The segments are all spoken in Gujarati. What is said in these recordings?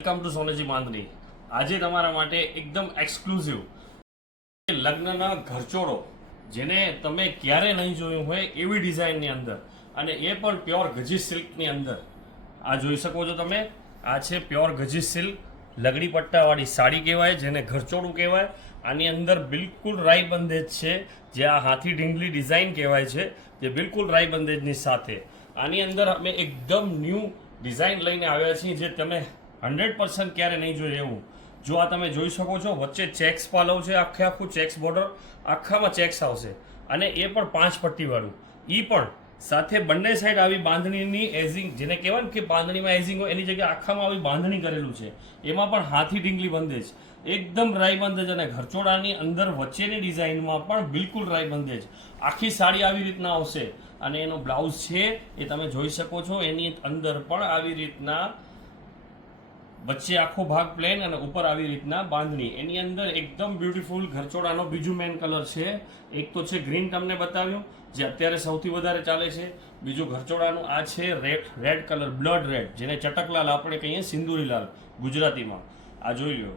વેલકમ ટુ સોનેજી બાંધણી। આજે તમારા માટે એકદમ એક્સક્લુઝિવ લગ્નના ઘરચોળો જેને તમે ક્યારે નહીં જોયું હોય એવી ડિઝાઇનની અંદર, અને એ પણ પ્યોર ગજી સિલ્કની અંદર આ જોઈ શકો છો તમે। આ છે પ્યોર ગજી સિલ્ક લગડી પટ્ટાવાળી સાડી કહેવાય, જેને ઘરચોળું કહેવાય। આની અંદર બિલકુલ રાઈ બંદેજ છે, જે આ હાથી ઢીંગલી ડિઝાઇન કહેવાય છે, જે બિલકુલ રાઈ બંદેજની સાથે આની અંદર અમે એકદમ ન્યૂ ડિઝાઇન લઈને આવ્યા છીએ, જે તમે 100% ક્યારે નહીં જોઈએ એવું। જો આ તમે જોઈ શકો છો, વચ્ચે ચેક્સ પાલવ છે, આખું ચેક્સ બોર્ડર, આખામાં ચેક્સ આવશે, અને એ પણ 5 પટ્ટીવાળું। એ પણ સાથે બંને સાઈડ આવી બાંધણીની એઝિંગ, જેને કહેવાય ને કે બાંધણીમાં એઝિંગ હોય, એની જગ્યાએ આખામાં આવી બાંધણી કરેલું છે। એમાં પણ હાથી ઢીંગલી બંદેજ, એકદમ રાઈ બંદેજ, અને ઘરચોળાની અંદર વચ્ચેની ડિઝાઇનમાં પણ બિલકુલ રાઈ બંદેજ। આખી સાડી આવી રીતના આવશે, અને એનો બ્લાઉઝ છે એ તમે જોઈ શકો છો। એની અંદર પણ આવી રીતના વચ્ચે આખો ભાગ પ્લેન અને ઉપર આવી રીતના બાંધણી। એની અંદર એકદમ બ્યુટીફુલ ઘરચોળાનો બીજું મેન કલર છે। એક તો છે ગ્રીન, તમને બતાવ્યું, જે અત્યારે સૌથી વધારે ચાલે છે। બીજું ઘરચોળાનું આ છે રેડ કલર, બ્લડ રેડ, જેને ચટકલાલ આપણે કહીએ, સિંદુરીલાલ ગુજરાતીમાં। આ જોઈ લો,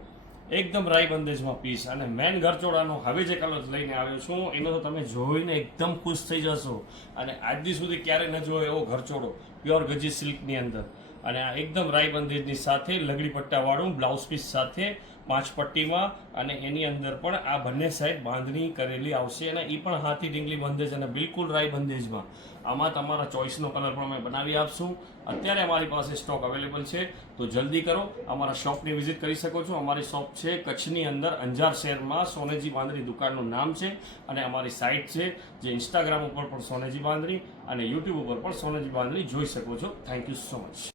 એકદમ રાઈ બંદેજમાં પીસ। અને મેન ઘરચોળાનો હવે જે કલર લઈને આવ્યો છું, એનો તો તમે જોઈને એકદમ ખુશ થઈ જશો, અને આજથી સુધી ક્યારે ન જોયો એવો ઘરચોળો પ્યોર ગજી સિલ્કની અંદર, અને આ એકદમ રાઈ બંદેજની સાથે લગડી પટ્ટાવાળું બ્લાઉઝ પીસ સાથે 5 પટ્ટીમાં, અને એની અંદર પણ આ બંને સાઈડ બાંધણી કરેલી આવશે, અને એ પણ હાથી ઢીંગલી બંદેજ અને બિલકુલ રાઈ બંદેજમાં। આમાં તમારા ચોઈસનો કલર પણ અમે બનાવી આપશું। અત્યારે અમારી પાસે સ્ટોક અવેલેબલ છે, તો જલ્દી કરો, અમારા શોપની વિઝિટ કરી શકો છો। અમારી શોપ છે કચ્છની અંદર, અંજાર શહેરમાં, સોનેજી બાંધણી દુકાનનું નામ છે, અને અમારી સાઇટ છે, જે ઇન્સ્ટાગ્રામ ઉપર પણ સોનેજી બાંધણી અને યુટ્યુબ ઉપર પણ સોનેજી બાંધણી જોઈ શકો છો। Thank you so much.